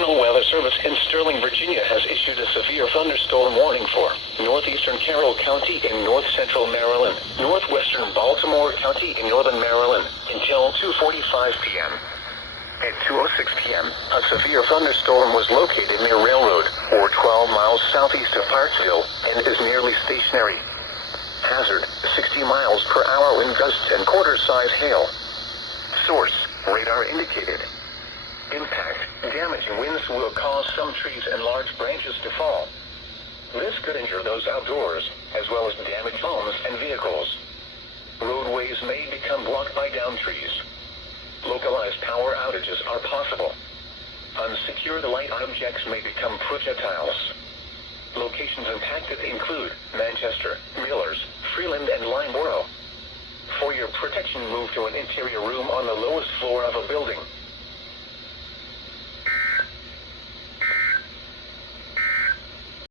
National Weather Service in Sterling, Virginia has issued a severe thunderstorm warning for northeastern Carroll County in north-central Maryland, northwestern Baltimore County in northern Maryland until 2:45 p.m. At 2:06 p.m., a severe thunderstorm was located near Railroad, or 12 miles southeast of Parksville, and is nearly stationary. Hazard, 60 miles per hour wind gusts and quarter-size hail. Source, radar indicated. Impact, damaging winds will cause some trees and large branches to fall. This could injure those outdoors, as well as damage homes and vehicles. Roadways may become blocked by downed trees. Localized power outages are possible. Unsecured light objects may become projectiles. Locations impacted include Manchester, Millers, Freeland, and Limeboro. For your protection, move to an interior room on the lowest floor of a building.